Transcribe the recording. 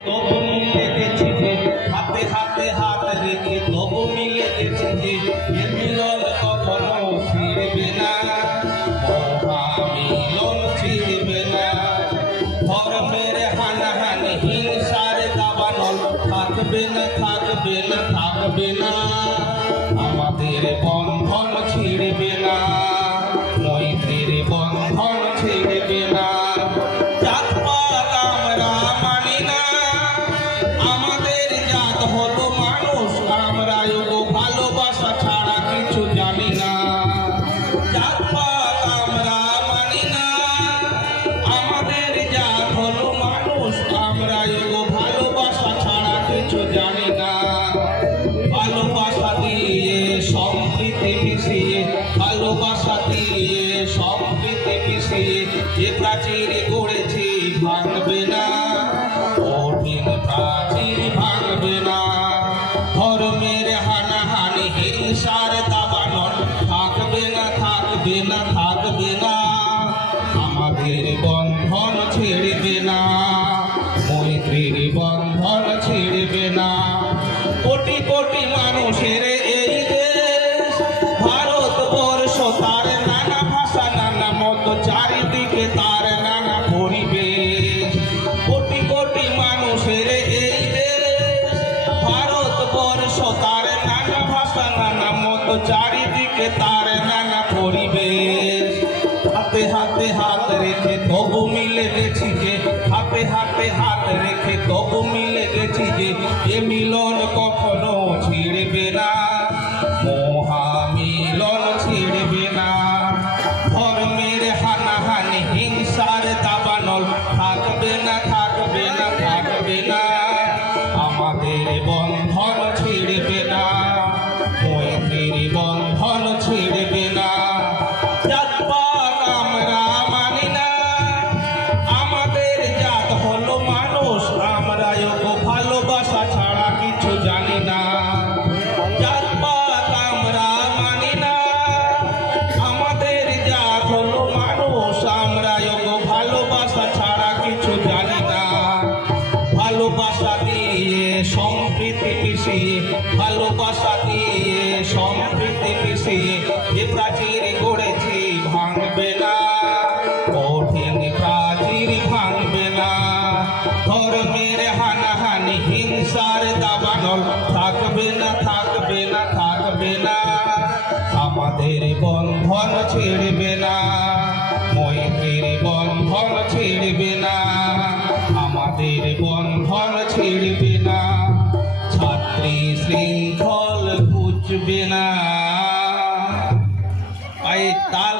তবু মিলে গেছি যে হাতে হাতে হাত রেখে, তবু মিলে গেছি যে এ মিলন কখনো ছিড়বে না, মহামিলন ছিড়বে না। ধর্মের হানাহানি হিংসার দাবানল থাকবে না, থাকবে না, থাকবে না। আমাদের বন্ধন ছিড়বে না, মৈত্রীর বন্ধন ছিড়বে না। হলো মানুষ আমরা ভালোবাসা ছাড়া কিছু জানি না, জাতপাত আমরা মানি না। আমাদের জাত হলো মানুষ আমরা ভালোবাসা ছাড়া কিছু জানি না। ভালোবাসা দিয়ে সম্প্রীতি মিশিয়ে, ভালোবাসা দিয়ে সম্প্রীতি মিশিয়ে যে প্রাচীর গড়েছি ভাঙবে না, কঠিন প্রাচীর ভাঙবে না। ধর্মের হানাহানি হিংসার দাবানল থাকবে না, থাকবে না, থাকবে না। আমাদের বন্ধন ছেড়বে না, মৈত্রীর বন্ধন ছেড়বে না। কোটি কোটি মানুষের এই দেশ ভারতবর্ষ, তার নানা ভাষা নানা মত, চারিদিকে তার নানা পরিবেশ। কোটি কোটি মানুষের এই দেশ ভারতবর্ষ, তার নানা ভাষা নানা মত, চারিদিকে তার নানা পরিবেশ। হাতে হাতে হাত রেখে তবু মিলে গেছি যে, হাতে হাতে হাত রেখে তবু মিলে গেছি যে এ মিলন কখনো ছিড়বে না, মহামিলন ছিড়বে না। ধর্মের হানাহানি হিংসার দাবানল থাকবে না, থাকবে না, থাকবে না। আমাদের বন্ধন ছিড়বে না, মৈত্রীর বন্ধন ছিড়বে না। জাতপাত আমরা মানি না, আমাদের জাত হলো মানুষ আমরা ভালোবাসা ছাড়া কিছু জানি না। জাতপাত আমরা মানি না, আমাদের জাত হলো মানুষ আমরা ভালোবাসা ছাড়া কিছু জানি না। ভালোবাসা দিয়ে সম্প্রীতি মিশিয়ে, ভালোবাসা দিয়ে সম্প্রীতি মিশিয়ে যে প্রাচীর গড়েছি ভাঙবে না, কঠিন প্রাচীর ভাঙবে না। ধর্মের হানাহানি হিংসার দাবানল থাকবে না, থাকবে না, থাকবে না। আমাদের বন্ধন ছিড়বে না, মৈত্রীর বন্ধন ছিড়বে না। আমাদের বন্ধন ছিড়বে না, ছাত্রী শৃঙ্খল ঘুচবে না। তাল